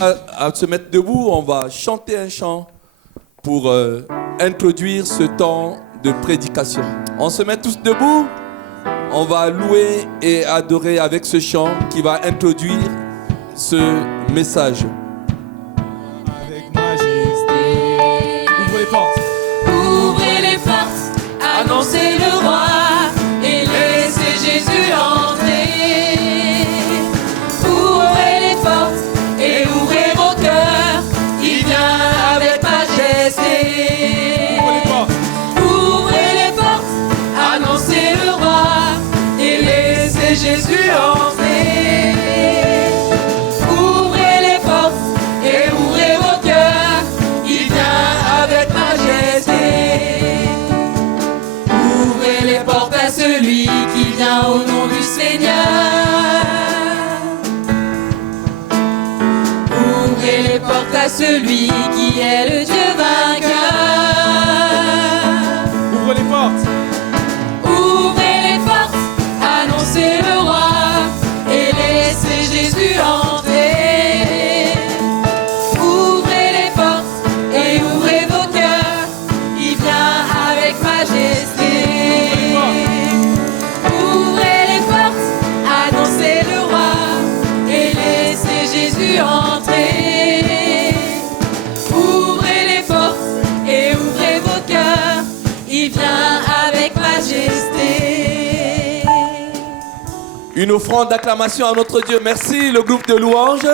à se mettre debout, on va chanter un chant pour introduire ce temps de prédication. On se met tous debout, on va louer et adorer avec ce chant qui va introduire ce message. Avec majesté, ouvrez les portes. Ouvrez les portes, annoncez le roi et laissez Jésus entrer. Ouvrez les portes et ouvrez vos cœurs, il vient avec majesté. Ouvrez les portes, annoncez le roi et laissez Jésus entrer. Ouvrez les portes et ouvrez vos cœurs, il vient avec majesté. Ouvrez les portes à celui qui vient au nom du Seigneur. Ouvrez les portes à celui qui est le Dieu vainqueur. Ouvrez les portes. Ouvrez les portes, annoncez le roi et laissez Jésus entrer. Ouvrez les portes et ouvrez vos cœurs, il vient avec majesté. Ouvrez les portes, annoncez le roi et laissez Jésus entrer. Ouvrez les portes et ouvrez vos cœurs, il vient avec majesté. Une offrande d'acclamation à notre Dieu. Merci le groupe de louanges.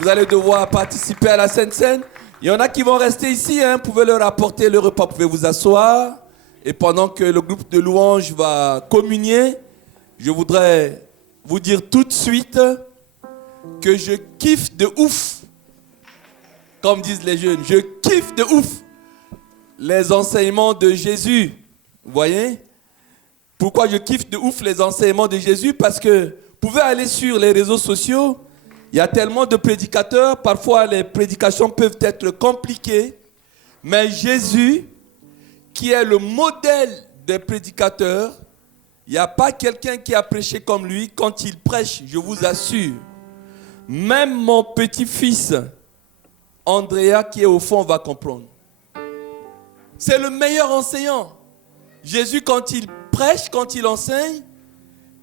Vous allez devoir participer à la Sainte Seine. Il y en a qui vont rester ici. Vous pouvez leur apporter le repas. Vous pouvez vous asseoir. Et pendant que le groupe de louanges va communier, je voudrais vous dire tout de suite que je kiffe de ouf. Comme disent les jeunes, je kiffe de ouf les enseignements de Jésus. Vous voyez? Pourquoi je kiffe de ouf les enseignements de Jésus? Parce que vous pouvez aller sur les réseaux sociaux. Il y a tellement de prédicateurs. Parfois, les prédications peuvent être compliquées. Mais Jésus, qui est le modèle des prédicateurs, il n'y a pas quelqu'un qui a prêché comme lui. Quand il prêche, je vous assure, même mon petit-fils, Andrea, qui est au fond, va comprendre. C'est le meilleur enseignant. Jésus, quand il prêche, quand il enseigne,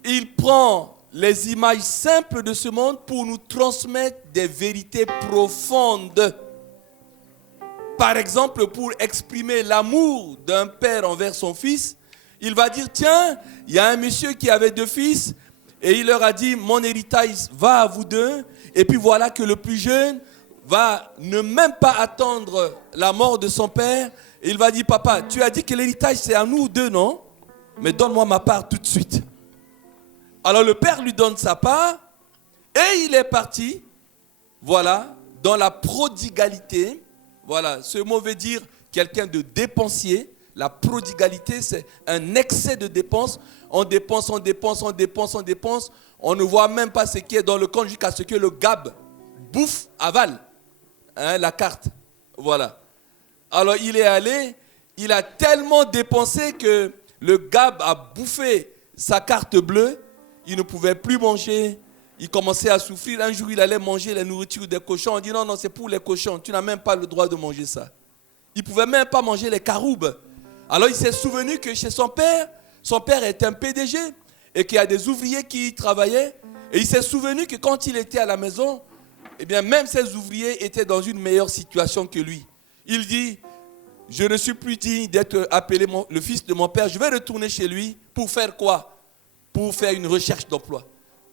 il prend les images simples de ce monde pour nous transmettre des vérités profondes. Par exemple, pour exprimer l'amour d'un père envers son fils, il va dire, tiens, il y a un monsieur qui avait 2 fils et il leur a dit, mon héritage va à vous 2. Et puis voilà que le plus jeune va ne même pas attendre la mort de son père. Et il va dire, papa, tu as dit que l'héritage c'est à nous 2, non? Mais donne-moi ma part tout de suite. Alors le père lui donne sa part et il est parti, voilà, dans la prodigalité. Voilà, ce mot veut dire quelqu'un de dépensier. La prodigalité, c'est un excès de dépenses. On dépense, on dépense, on dépense, on dépense. On ne voit même pas ce qui est dans le compte jusqu'à ce que le gab bouffe, avale la carte. Voilà. Alors il est allé, il a tellement dépensé que le gab a bouffé sa carte bleue. Il ne pouvait plus manger. Il commençait à souffrir. Un jour, il allait manger la nourriture des cochons. On dit non, non, c'est pour les cochons. Tu n'as même pas le droit de manger ça. Il ne pouvait même pas manger les caroubes. Alors il s'est souvenu que chez son père était un PDG et qu'il y a des ouvriers qui y travaillaient. Et il s'est souvenu que quand il était à la maison, eh bien, même ces ouvriers étaient dans une meilleure situation que lui. Il dit, je ne suis plus digne d'être appelé le fils de mon père. Je vais retourner chez lui pour faire quoi? Pour faire une recherche d'emploi.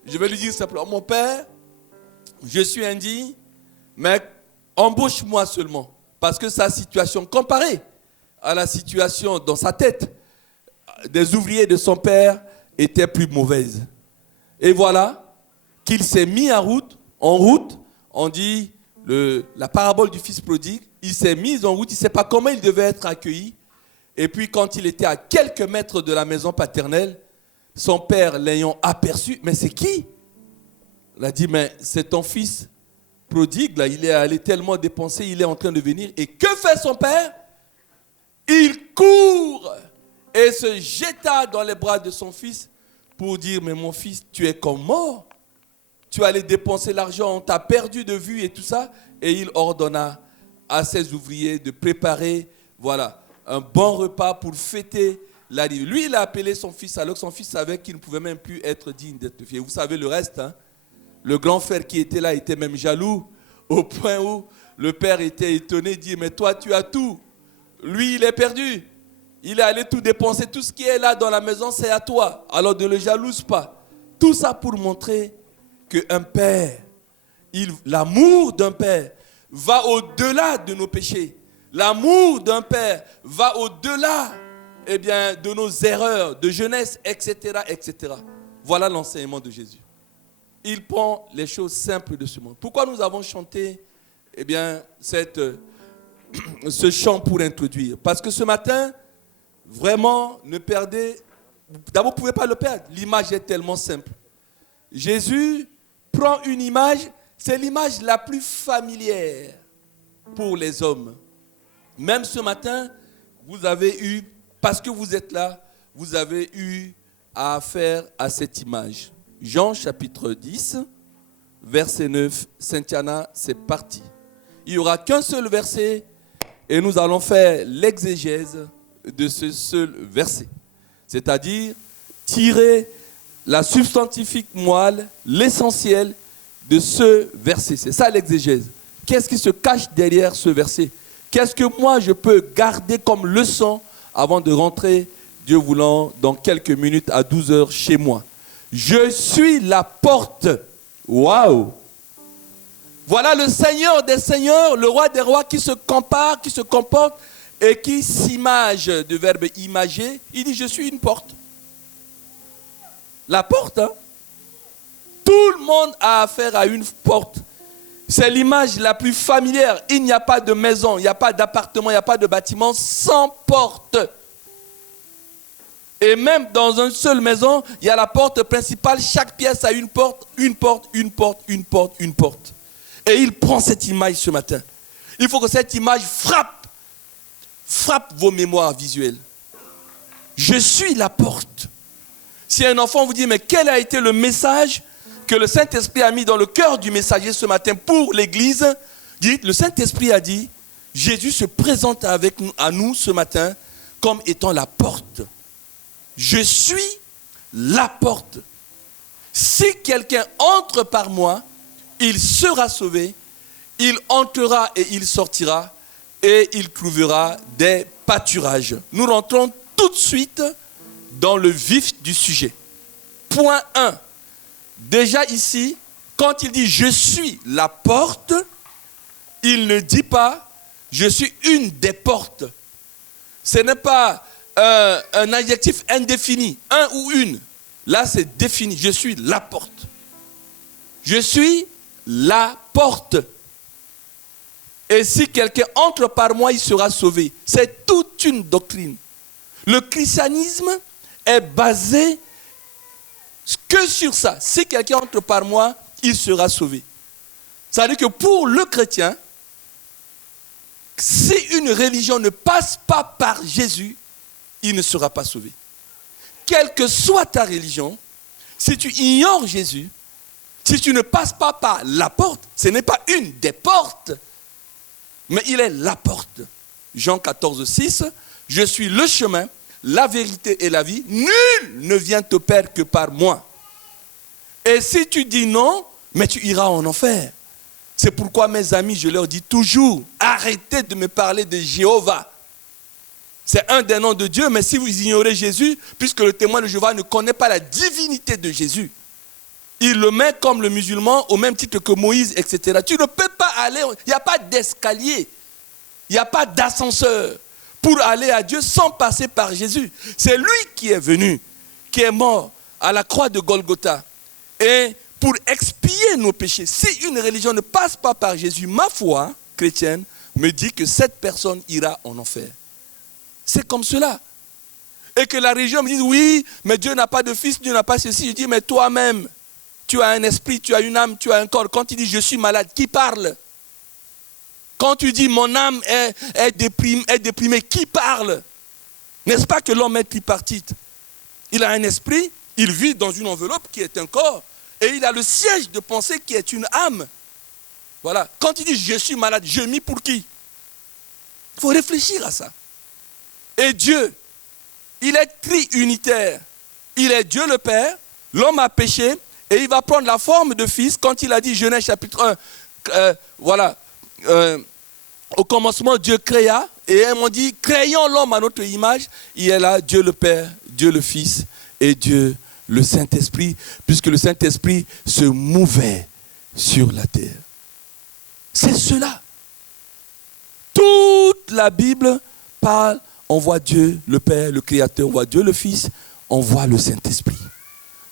Je vais lui dire simplement, mon père, je suis indigne, mais embauche-moi seulement. Parce que sa situation, comparée à la situation dans sa tête des ouvriers de son père, était plus mauvaise. Et voilà qu'il s'est mis en route. On dit la parabole du fils prodigue. Il s'est mis en route, il ne sait pas comment il devait être accueilli. Et puis quand il était à quelques mètres de la maison paternelle, son père l'ayant aperçu, mais c'est qui? Il a dit, mais c'est ton fils prodigue, là, il est allé tellement dépenser, il est en train de venir. Et que fait son père? Il court et se jeta dans les bras de son fils pour dire, mais mon fils, tu es comme mort. tu allais dépenser l'argent, on t'a perdu de vue et tout ça. Et il ordonna à ses ouvriers de préparer, voilà, un bon repas pour fêter l'arrivée. Lui, il a appelé son fils alors que son fils savait qu'il ne pouvait même plus être digne d'être fier. Vous savez le reste, hein? Le grand frère qui était là était même jaloux, au point où le père était étonné, dit, mais toi, tu as tout. Lui, il est perdu. Il est allé tout dépenser. Tout ce qui est là dans la maison, c'est à toi. Alors ne le jalouse pas. Tout ça pour montrer qu'un père, l'amour d'un père va au-delà de nos péchés. L'amour d'un père va au-delà de nos erreurs de jeunesse, etc., etc. Voilà l'enseignement de Jésus. Il prend les choses simples de ce monde. Pourquoi nous avons chanté ce chant pour introduire? Parce que ce matin, vraiment, ne perdez... D'abord, vous ne pouvez pas le perdre. L'image est tellement simple. Jésus prend une image, c'est l'image la plus familière pour les hommes. Même ce matin, vous avez eu, parce que vous êtes là, vous avez eu à faire à cette image. Jean chapitre 10, verset 9. Saint-Yana, c'est parti. Il n'y aura qu'un seul verset et nous allons faire l'exégèse de ce seul verset. C'est-à-dire tirer la substantifique moelle, l'essentiel de ce verset. C'est ça l'exégèse. Qu'est-ce qui se cache derrière ce verset? Qu'est-ce que moi je peux garder comme leçon avant de rentrer, Dieu voulant, dans quelques minutes à 12h chez moi? Je suis la porte. Waouh! Voilà le Seigneur des Seigneurs, le Roi des Rois qui se compare, qui se comporte et qui s'image, du verbe imager. Il dit, je suis une porte. La porte, hein? Tout le monde a affaire à une porte. C'est l'image la plus familière. Il n'y a pas de maison, il n'y a pas d'appartement, il n'y a pas de bâtiment sans porte. Et même dans une seule maison, il y a la porte principale. Chaque pièce a une porte, une porte, une porte, une porte, une porte. Et il prend cette image ce matin. Il faut que cette image frappe vos mémoires visuelles. Je suis la porte. Si un enfant vous dit, mais quel a été le message que le Saint-Esprit a mis dans le cœur du messager ce matin pour l'Église, dites, le Saint-Esprit a dit, Jésus se présente à nous ce matin comme étant la porte. Je suis la porte. Si quelqu'un entre par moi, il sera sauvé, il entrera et il sortira, et il trouvera des pâturages. Nous rentrons tout de suite dans le vif du sujet. Point 1. Déjà ici, quand il dit « je suis la porte », il ne dit pas « je suis une des portes ». Ce n'est pas un adjectif indéfini, un ou une. Là, c'est défini. Je suis la porte. Je suis la porte. Et si quelqu'un entre par moi, il sera sauvé. C'est toute une doctrine. Le christianisme est basé que sur ça. Si quelqu'un entre par moi, il sera sauvé. Ça veut dire que pour le chrétien, si une religion ne passe pas par Jésus, il ne sera pas sauvé. Quelle que soit ta religion, si tu ignores Jésus, si tu ne passes pas par la porte, ce n'est pas une des portes, mais il est la porte. Jean 14, 6, je suis le chemin, la vérité et la vie. Nul ne vient au Père que par moi. Et si tu dis non, mais tu iras en enfer. C'est pourquoi mes amis, je leur dis toujours, arrêtez de me parler de Jéhovah. C'est un des noms de Dieu, mais si vous ignorez Jésus, puisque le témoin de Jéhovah ne connaît pas la divinité de Jésus, il le met comme le musulman au même titre que Moïse, etc. Tu ne peux pas aller, il n'y a pas d'escalier, il n'y a pas d'ascenseur pour aller à Dieu sans passer par Jésus. C'est lui qui est venu, qui est mort à la croix de Golgotha. Et pour expier nos péchés, si une religion ne passe pas par Jésus, ma foi chrétienne me dit que cette personne ira en enfer. C'est comme cela. Et que la religion me dise, oui, mais Dieu n'a pas de fils, Dieu n'a pas ceci. Je dis, mais toi-même, tu as un esprit, tu as une âme, tu as un corps. Quand tu dis, je suis malade, qui parle? Quand tu dis, mon âme est déprimée, qui parle? N'est-ce pas que l'homme est tripartite? Il a un esprit, il vit dans une enveloppe qui est un corps. Et il a le siège de pensée qui est une âme. Voilà. Quand il dit je suis malade, je mis pour qui? Il faut réfléchir à ça. Et Dieu, il est triunitaire. Il est Dieu le Père, l'homme a péché, et il va prendre la forme de fils quand il a dit, Genèse chapitre 1, au commencement Dieu créa, et on dit, créons l'homme à notre image, il est là Dieu le Père, Dieu le Fils, et Dieu le Saint-Esprit, puisque le Saint-Esprit se mouvait sur la terre. C'est cela. Toute la Bible parle, on voit Dieu le Père, le Créateur, on voit Dieu le Fils, on voit le Saint-Esprit.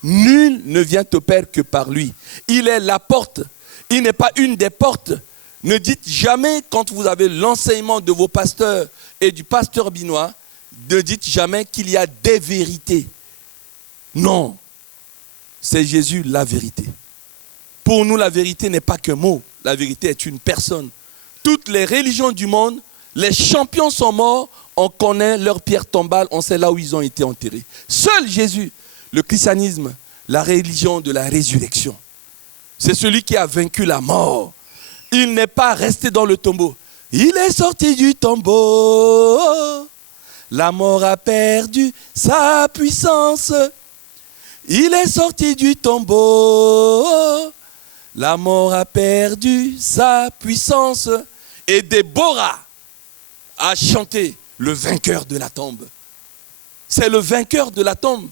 Nul ne vient au Père que par lui. Il est la porte. Il n'est pas une des portes. Ne dites jamais, quand vous avez l'enseignement de vos pasteurs et du pasteur Binois, ne dites jamais qu'il y a des vérités. Non. C'est Jésus la vérité. Pour nous, la vérité n'est pas qu'un mot. La vérité est une personne. Toutes les religions du monde, les champions sont morts, on connaît leur pierre tombale, on sait là où ils ont été enterrés. Seul Jésus, le christianisme, la religion de la résurrection, c'est celui qui a vaincu la mort. Il n'est pas resté dans le tombeau. Il est sorti du tombeau. La mort a perdu sa puissance. Il est sorti du tombeau. La mort a perdu sa puissance. Et Déborah a chanté le vainqueur de la tombe. C'est le vainqueur de la tombe.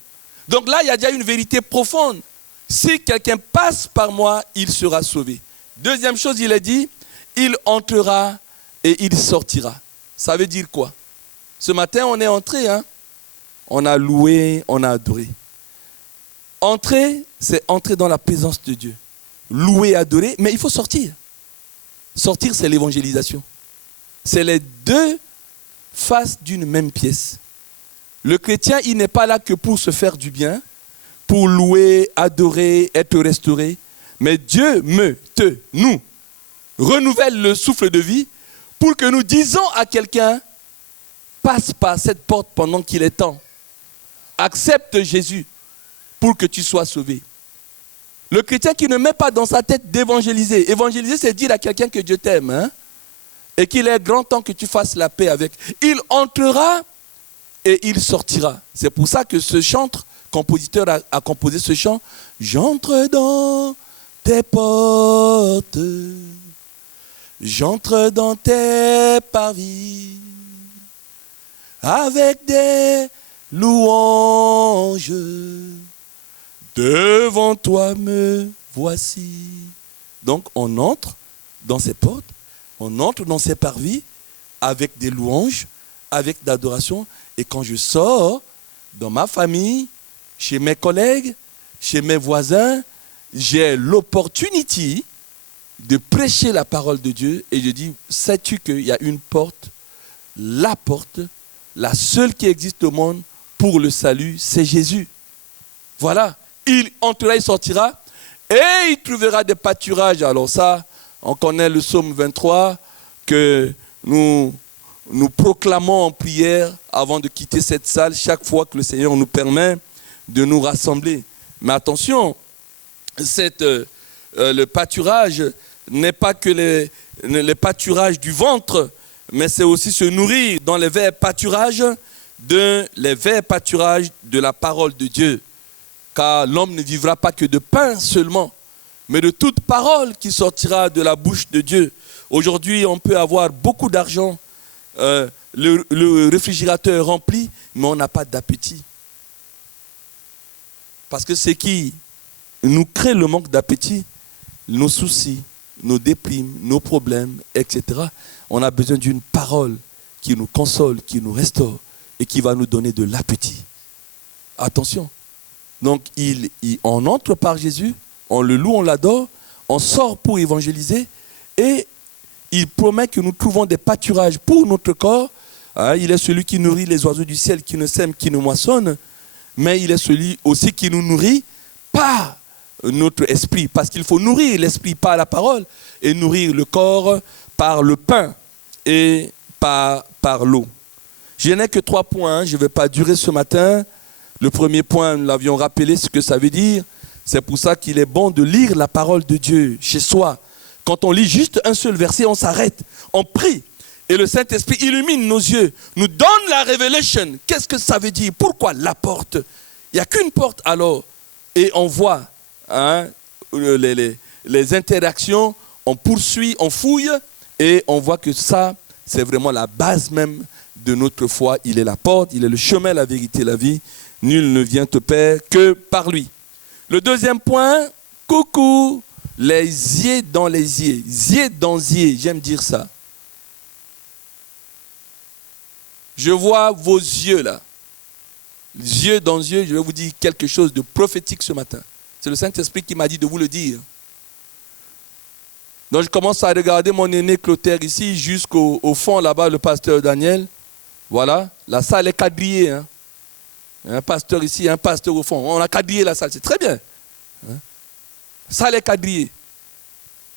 Donc là, il y a déjà une vérité profonde. Si quelqu'un passe par moi, il sera sauvé. Deuxième chose, il a dit, il entrera et il sortira. Ça veut dire quoi? Ce matin, on est entré, hein? On a loué, on a adoré. Entrer, c'est entrer dans la présence de Dieu. Louer, adorer, mais il faut sortir. Sortir, c'est l'évangélisation. C'est les deux faces d'une même pièce. Le chrétien, il n'est pas là que pour se faire du bien, pour louer, adorer, être restauré. Mais Dieu nous renouvelle le souffle de vie pour que nous disons à quelqu'un, passe par cette porte pendant qu'il est temps. Accepte Jésus pour que tu sois sauvé. Le chrétien qui ne met pas dans sa tête d'évangéliser. Évangéliser, c'est dire à quelqu'un que Dieu t'aime, hein, et qu'il est grand temps que tu fasses la paix avec. Il entrera et il sortira. C'est pour ça que ce chantre, compositeur a composé ce chant. J'entre dans tes portes, j'entre dans tes parvis, avec des louanges. Devant toi me voici. Donc on entre dans ces portes, on entre dans ces parvis avec des louanges, avec d'adoration. Et quand je sors dans ma famille, chez mes collègues, chez mes voisins, j'ai l'opportunité de prêcher la parole de Dieu. Et je dis, sais-tu qu'il y a une porte, la seule qui existe au monde pour le salut, c'est Jésus. Voilà. Il entrera, il sortira, et il trouvera des pâturages. Alors ça, on connaît le psaume 23 que nous proclamons en prière avant de quitter cette salle chaque fois que le Seigneur nous permet de nous rassembler. Mais attention, le pâturage n'est pas que les pâturages du ventre, mais c'est aussi se nourrir dans les verts pâturages de la parole de Dieu. Car l'homme ne vivra pas que de pain seulement, mais de toute parole qui sortira de la bouche de Dieu. Aujourd'hui, on peut avoir beaucoup d'argent, le réfrigérateur est rempli, mais on n'a pas d'appétit. Parce que ce qui nous crée le manque d'appétit, nos soucis, nos déprimes, nos problèmes, etc. On a besoin d'une parole qui nous console, qui nous restaure et qui va nous donner de l'appétit. Attention. Donc, on entre par Jésus, on le loue, on l'adore, on sort pour évangéliser et il promet que nous trouvons des pâturages pour notre corps. Il est celui qui nourrit les oiseaux du ciel, qui ne sème, qui ne moissonne, mais il est celui aussi qui nous nourrit par notre esprit, parce qu'il faut nourrir l'esprit par la parole et nourrir le corps par le pain et par l'eau. Je n'ai que 3 points, je ne vais pas durer ce matin. Le premier point, nous l'avions rappelé, ce que ça veut dire, C'est pour ça qu'il est bon de lire la parole de Dieu chez soi. Quand on lit juste un seul verset, on s'arrête, on prie. Et le Saint-Esprit illumine nos yeux, nous donne la révélation. Qu'est-ce que ça veut dire? Pourquoi la porte? Il n'y a qu'une porte alors. Et on voit les interactions, on poursuit, on fouille, et on voit que ça, c'est vraiment la base même de notre foi. Il est la porte, il est le chemin, la vérité, la vie. Nul ne vient au Père que par lui. Le deuxième point, coucou, les yeux dans les yeux. Yeux dans yeux, j'aime dire ça. Je vois vos yeux là. Yeux dans yeux, je vais vous dire quelque chose de prophétique ce matin. C'est le Saint-Esprit qui m'a dit de vous le dire. Donc je commence à regarder mon aîné Clotaire ici, jusqu'au fond là-bas, le pasteur Daniel. Voilà, la salle est quadrillée. Hein. Un pasteur ici, un pasteur au fond. On a quadrillé la salle, c'est très bien. Hein. La salle est quadrillée.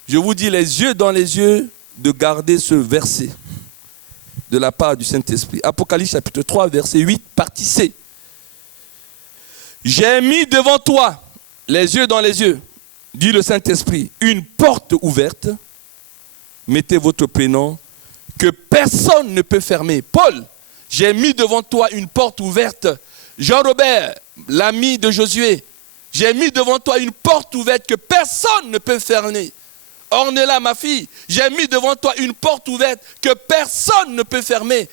Je vous dis les yeux dans les yeux de garder ce verset de la part du Saint-Esprit. Apocalypse chapitre 3, verset 8, partie C. J'ai mis devant toi, les yeux dans les yeux, dit le Saint-Esprit, une porte ouverte. Mettez votre prénom, que personne ne peut fermer. Paul, j'ai mis devant toi une porte ouverte. Jean-Robert, l'ami de Josué, j'ai mis devant toi une porte ouverte que personne ne peut fermer. Ornella, ma fille, j'ai mis devant toi une porte ouverte que personne ne peut fermer.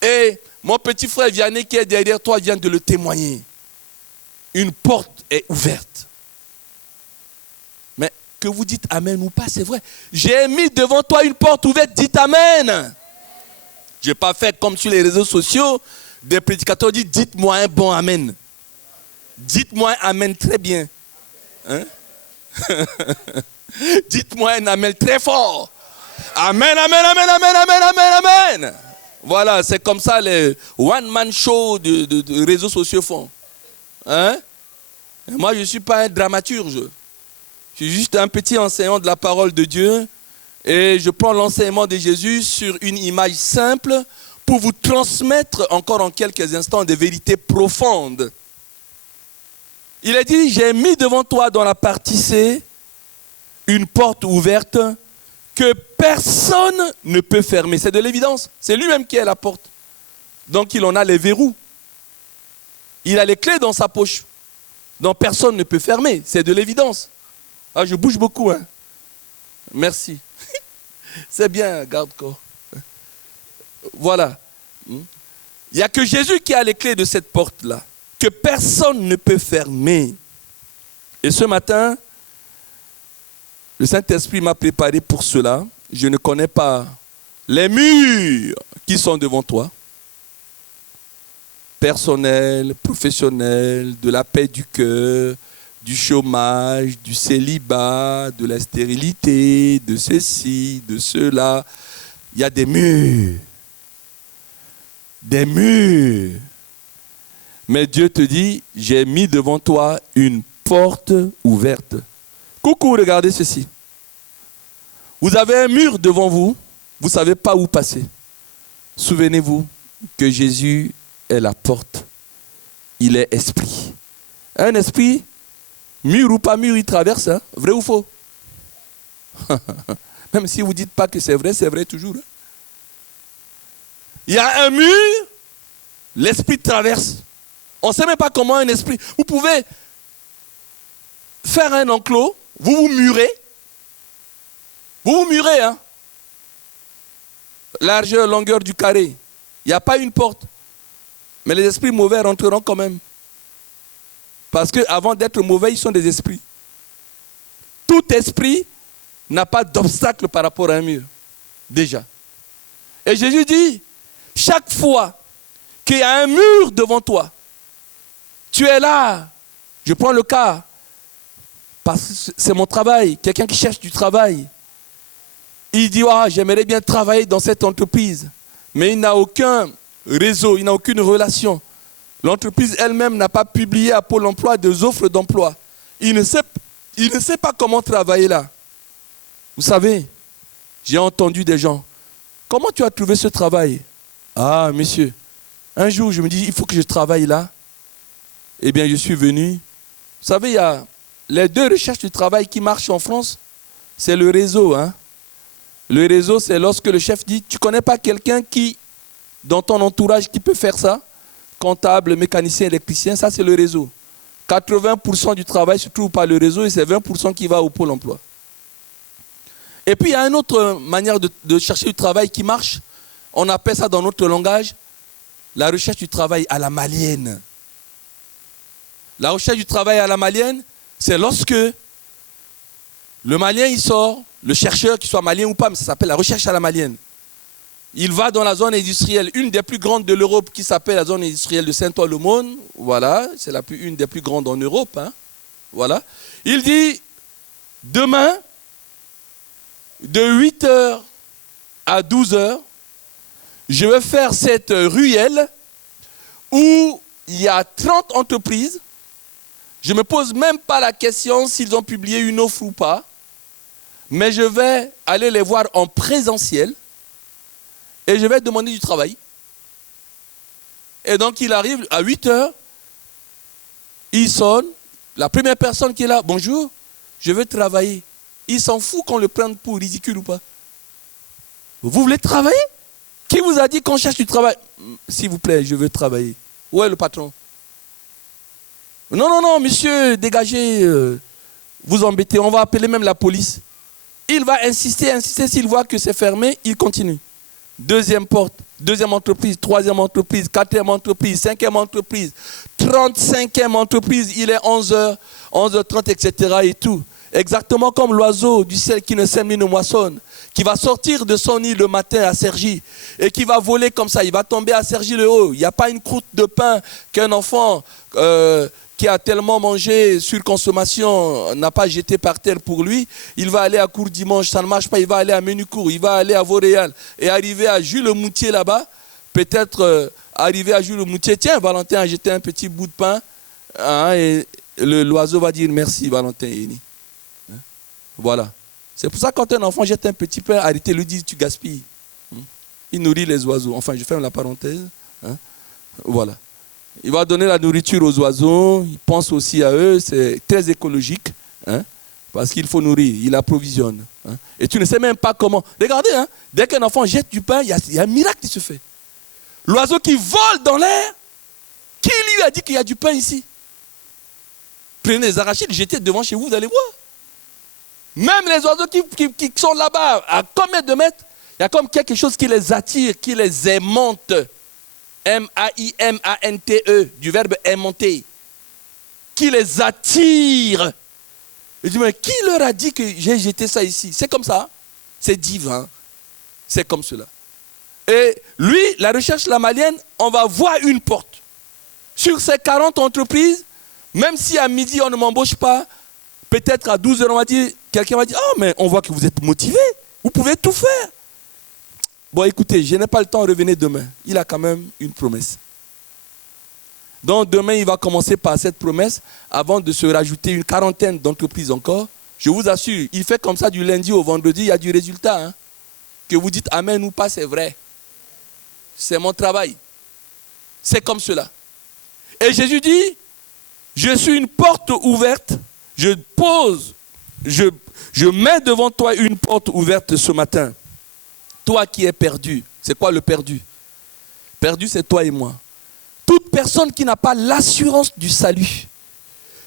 Et mon petit frère Vianney qui est derrière toi vient de le témoigner. Une porte est ouverte. Mais que vous dites amen ou pas, c'est vrai. J'ai mis devant toi une porte ouverte, dites amen. Je n'ai pas fait comme sur les réseaux sociaux, des prédicateurs disent dites-moi un bon amen. Dites-moi un amen très bien. Hein? Dites-moi un amen très fort. Amen, amen, amen, amen, amen, amen, amen. Voilà, c'est comme ça les one-man show de réseaux sociaux font. Hein? Moi, je ne suis pas un dramaturge. Je suis juste un petit enseignant de la parole de Dieu. Et je prends l'enseignement de Jésus sur une image simple pour vous transmettre encore en quelques instants des vérités profondes. Il a dit, j'ai mis devant toi dans la partie C une porte ouverte que personne ne peut fermer. C'est de l'évidence. C'est lui-même qui est la porte. Donc il en a les verrous. Il a les clés dans sa poche. Donc personne ne peut fermer. C'est de l'évidence. Ah, je bouge beaucoup. Hein. Merci. C'est bien, garde-corps. Voilà. Il n'y a que Jésus qui a les clés de cette porte-là. Que personne ne peut fermer. Et ce matin, le Saint-Esprit m'a préparé pour cela. Je ne connais pas les murs qui sont devant toi. Personnel, professionnel, de la paix du cœur, du chômage, du célibat, de la stérilité, de ceci, de cela. Il y a des murs. Des murs. Mais Dieu te dit, j'ai mis devant toi une porte ouverte. Coucou, regardez ceci. Vous avez un mur devant vous, vous ne savez pas où passer. Souvenez-vous que Jésus est la porte. Il est esprit. Un esprit, mur ou pas mur, il traverse. Hein? Vrai ou faux? Même si vous ne dites pas que c'est vrai toujours. Hein? Il y a un mur, l'esprit traverse. On ne sait même pas comment un esprit... Vous pouvez faire un enclos, vous vous murez. Vous vous murez, hein? Largeur, longueur du carré. Il n'y a pas une porte. Mais les esprits mauvais rentreront quand même. Parce qu'avant d'être mauvais, ils sont des esprits. Tout esprit n'a pas d'obstacle par rapport à un mur. Déjà. Et Jésus dit, chaque fois qu'il y a un mur devant toi, tu es là. Je prends le cas. Parce que c'est mon travail. Quelqu'un qui cherche du travail. Il dit, ah, j'aimerais bien travailler dans cette entreprise. Mais il n'a aucun réseau, il n'a aucune relation. L'entreprise elle-même n'a pas publié à Pôle emploi des offres d'emploi. Il ne sait pas comment travailler là. Vous savez, j'ai entendu des gens. Comment tu as trouvé ce travail? Ah, monsieur, un jour je me dis, il faut que je travaille là. Eh bien, je suis venu. Vous savez, il y a les deux recherches du travail qui marchent en France, c'est le réseau. Hein. Le réseau, c'est lorsque le chef dit, tu ne connais pas quelqu'un qui, dans ton entourage, qui peut faire ça? Comptable, mécanicien, électricien, ça c'est le réseau. 80% du travail se trouve par le réseau et c'est 20% qui va au pôle emploi. Et puis il y a une autre manière de chercher du travail qui marche. On appelle ça dans notre langage la recherche du travail à la malienne. La recherche du travail à la malienne, c'est lorsque le malien il sort, le chercheur, qu'il soit malien ou pas, mais ça s'appelle la recherche à la malienne. Il va dans la zone industrielle, une des plus grandes de l'Europe, qui s'appelle la zone industrielle de Saint-Ouen-le-Monde. Voilà, c'est une des plus grandes en Europe. Hein. Voilà. Il dit, demain, de 8h à 12h, je vais faire cette ruelle où il y a 30 entreprises. Je ne me pose même pas la question s'ils ont publié une offre ou pas, mais je vais aller les voir en présentiel et je vais demander du travail. Et donc il arrive à 8h, il sonne, la première personne qui est là, bonjour, je veux travailler. Il s'en fout qu'on le prenne pour ridicule ou pas. Vous voulez travailler? Qui vous a dit qu'on cherche du travail? S'il vous plaît, je veux travailler. Où est le patron? Non, non, non, monsieur, dégagez, vous embêtez, on va appeler même la police. Il va insister, s'il voit que c'est fermé, il continue. Deuxième porte, deuxième entreprise, troisième entreprise, quatrième entreprise, cinquième entreprise, 35e entreprise, il est 11h, 11h30, etc. et tout. Exactement comme l'oiseau du ciel qui ne sème ni ne moissonne, qui va sortir de son nid le matin à Cergy et qui va voler comme ça, il va tomber à Cergy-le-Haut. Il n'y a pas une croûte de pain qu'un enfant qui a tellement mangé sur consommation n'a pas jeté par terre pour lui. Il va aller à Cours-Dimanche, ça ne marche pas, il va aller à Ménucourt, il va aller à Vauréal et arriver à Jules-le-Moutier là-bas, peut-être arriver à Jules-le-Moutier, tiens, Valentin a jeté un petit bout de pain, hein, et l'oiseau va dire merci Valentin Eni. Voilà. C'est pour ça que quand un enfant jette un petit pain, arrêtez, lui dit tu gaspilles. Il nourrit les oiseaux. Enfin, je ferme la parenthèse. Hein. Voilà. Il va donner la nourriture aux oiseaux. Il pense aussi à eux. C'est très écologique. Hein, parce qu'il faut nourrir. Il approvisionne. Hein. Et tu ne sais même pas comment. Regardez, hein, dès qu'un enfant jette du pain, il y a un miracle qui se fait. L'oiseau qui vole dans l'air, qui lui a dit qu'il y a du pain ici? Prenez les arachides, jetez devant chez vous, vous allez voir. Même les oiseaux qui sont là-bas, à combien de mètres, il y a comme quelque chose qui les attire, qui les aimante. M-A-I-M-A-N-T-E, du verbe aimanter. Qui les attire. Je dis, mais qui leur a dit que j'ai jeté ça ici? C'est comme ça. C'est divin. C'est comme cela. Et lui, la recherche la malienne, on va voir une porte. Sur ces 40 entreprises, même si à midi on ne m'embauche pas, peut-être à 12h, on va dire, quelqu'un va dire, oh, mais on voit que vous êtes motivé, vous pouvez tout faire. Bon, écoutez, je n'ai pas le temps, revenez demain. Il a quand même une promesse. Donc demain, il va commencer par cette promesse, avant de se rajouter une quarantaine d'entreprises encore. Je vous assure, il fait comme ça du lundi au vendredi, il y a du résultat. Hein. Que vous dites amen ou pas, c'est vrai. C'est mon travail. C'est comme cela. Et Jésus dit, je suis une porte ouverte. Je mets devant toi une porte ouverte ce matin. Toi qui es perdu. C'est quoi le perdu? Perdu, c'est toi et moi. Toute personne qui n'a pas l'assurance du salut.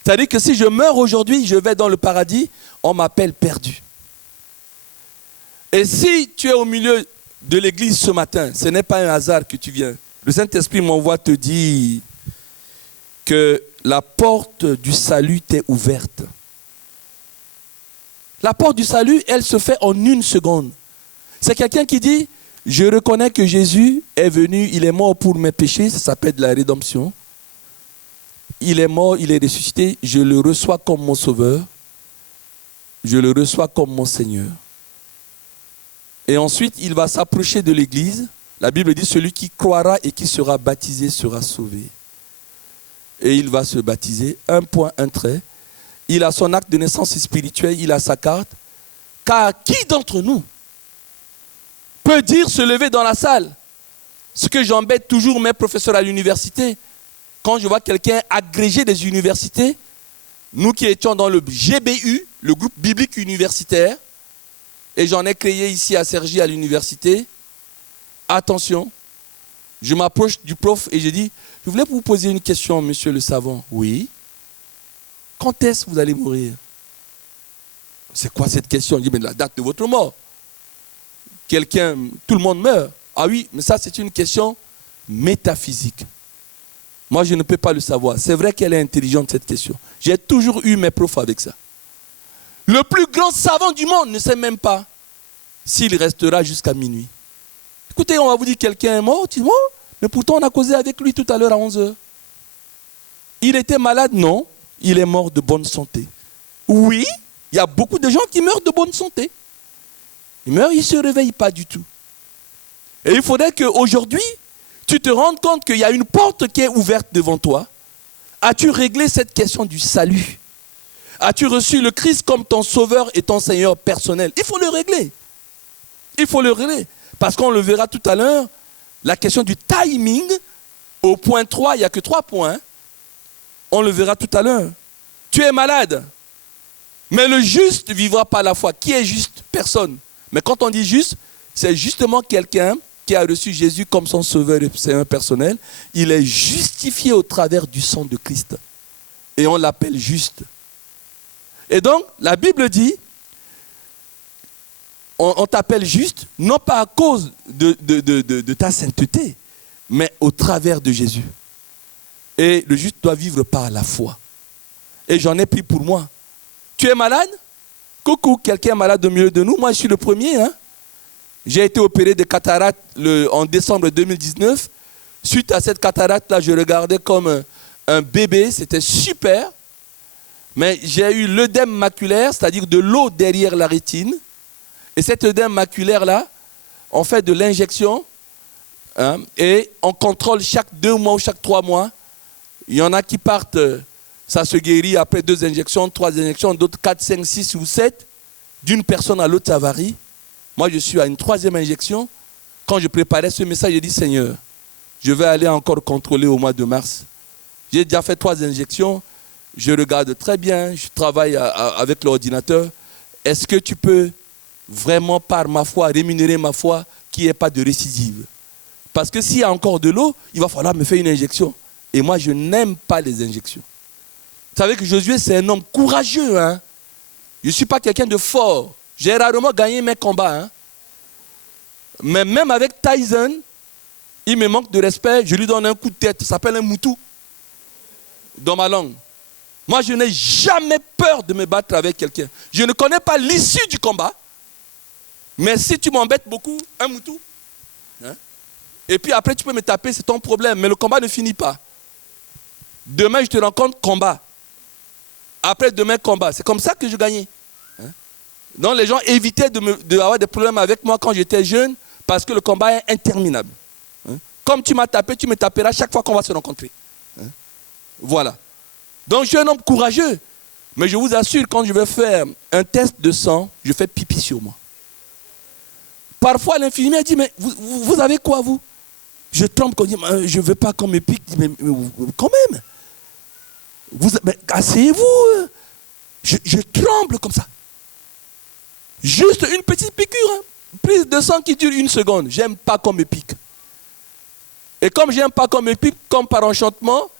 C'est-à-dire que si je meurs aujourd'hui, je vais dans le paradis, on m'appelle perdu. Et si tu es au milieu de l'église ce matin, ce n'est pas un hasard que tu viens. Le Saint-Esprit m'envoie te dire que la porte du salut t'est ouverte. La porte du salut, elle se fait en une seconde. C'est quelqu'un qui dit, je reconnais que Jésus est venu, il est mort pour mes péchés, ça s'appelle de la rédemption. Il est mort, il est ressuscité, je le reçois comme mon sauveur, je le reçois comme mon Seigneur. Et ensuite, il va s'approcher de l'église. La Bible dit, celui qui croira et qui sera baptisé sera sauvé. Et il va se baptiser, un point, un trait. Il a son acte de naissance spirituelle, il a sa carte. Car qui d'entre nous peut dire, se lever dans la salle? Ce que j'embête toujours mes professeurs à l'université, quand je vois quelqu'un agrégé des universités, nous qui étions dans le GBU, le groupe biblique universitaire, et j'en ai créé ici à Cergy à l'université, attention, je m'approche du prof et je dis, je voulais vous poser une question, monsieur le savant. Oui. Quand est-ce que vous allez mourir? C'est quoi cette question? Il dit, mais la date de votre mort. Tout le monde meurt. Ah oui, mais ça c'est une question métaphysique. Moi je ne peux pas le savoir. C'est vrai qu'elle est intelligente cette question. J'ai toujours eu mes profs avec ça. Le plus grand savant du monde ne sait même pas s'il restera jusqu'à minuit. Écoutez, on va vous dire quelqu'un est mort, tu dis, oh, mais pourtant on a causé avec lui tout à l'heure à 11h. Il était malade? Non, il est mort de bonne santé. Oui, il y a beaucoup de gens qui meurent de bonne santé. Ils meurent, ils ne se réveillent pas du tout. Et il faudrait qu'aujourd'hui, tu te rendes compte qu'il y a une porte qui est ouverte devant toi. As-tu réglé cette question du salut? As-tu reçu le Christ comme ton sauveur et ton Seigneur personnel? Il faut le régler. Il faut le régler. Parce qu'on le verra tout à l'heure, la question du timing, au point 3, il n'y a que 3 points. On le verra tout à l'heure. Tu es malade. Mais le juste vivra par la foi. Qui est juste? Personne. Mais quand on dit juste, c'est justement quelqu'un qui a reçu Jésus comme son sauveur et Seigneur personnel. Il est justifié au travers du sang de Christ. Et on l'appelle juste. Et donc, la Bible dit, on t'appelle juste, non pas à cause de ta sainteté, mais au travers de Jésus. Et le juste doit vivre par la foi. Et j'en ai pris pour moi. Tu es malade? Coucou, quelqu'un est malade au milieu de nous? Moi, je suis le premier. J'ai été opéré de cataracte en décembre 2019. Suite à cette cataracte-là, je regardais comme un bébé. C'était super. Mais j'ai eu l'œdème maculaire, c'est-à-dire de l'eau derrière la rétine. Et cet œdème maculaire-là, on fait de l'injection et on contrôle chaque 2 mois ou chaque 3 mois. Il y en a qui partent, ça se guérit après 2 injections, 3 injections, d'autres 4, 5, 6 ou 7. D'une personne à l'autre, ça varie. Moi, je suis à une 3e injection. Quand je préparais ce message, j'ai dit, Seigneur, je vais aller encore contrôler au mois de mars. J'ai déjà fait 3 injections. Je regarde très bien. Je travaille avec l'ordinateur. Est-ce que tu peux vraiment, par ma foi, rémunérer ma foi, qu'il n'y ait pas de récidive? Parce que s'il y a encore de l'eau, il va falloir me faire une injection. Et moi, je n'aime pas les injections. Vous savez que Josué, c'est un homme courageux. Je ne suis pas quelqu'un de fort. J'ai rarement gagné mes combats. Mais même avec Tyson, il me manque de respect. Je lui donne un coup de tête. Ça s'appelle un moutou. Dans ma langue. Moi, je n'ai jamais peur de me battre avec quelqu'un. Je ne connais pas l'issue du combat. Mais si tu m'embêtes beaucoup, un moutou. Et puis après, tu peux me taper, c'est ton problème. Mais le combat ne finit pas. Demain, je te rencontre, combat. Après demain, combat. C'est comme ça que je gagnais. Donc les gens évitaient d'avoir des problèmes avec moi quand j'étais jeune parce que le combat est interminable. Comme tu m'as tapé, tu me taperas chaque fois qu'on va se rencontrer. Voilà. Donc je suis un homme courageux. Mais je vous assure, quand je vais faire un test de sang, je fais pipi sur moi. Parfois, l'infirmière dit, mais vous avez quoi, vous? Je tremble quand on dit, je ne veux pas qu'on me pique. Mais quand même. Asseyez-vous. Je tremble comme ça. Juste une petite piqûre. Prise de sang qui dure 1 seconde. J'aime pas qu'on me pique. Et comme j'aime pas qu'on me pique, comme par enchantement,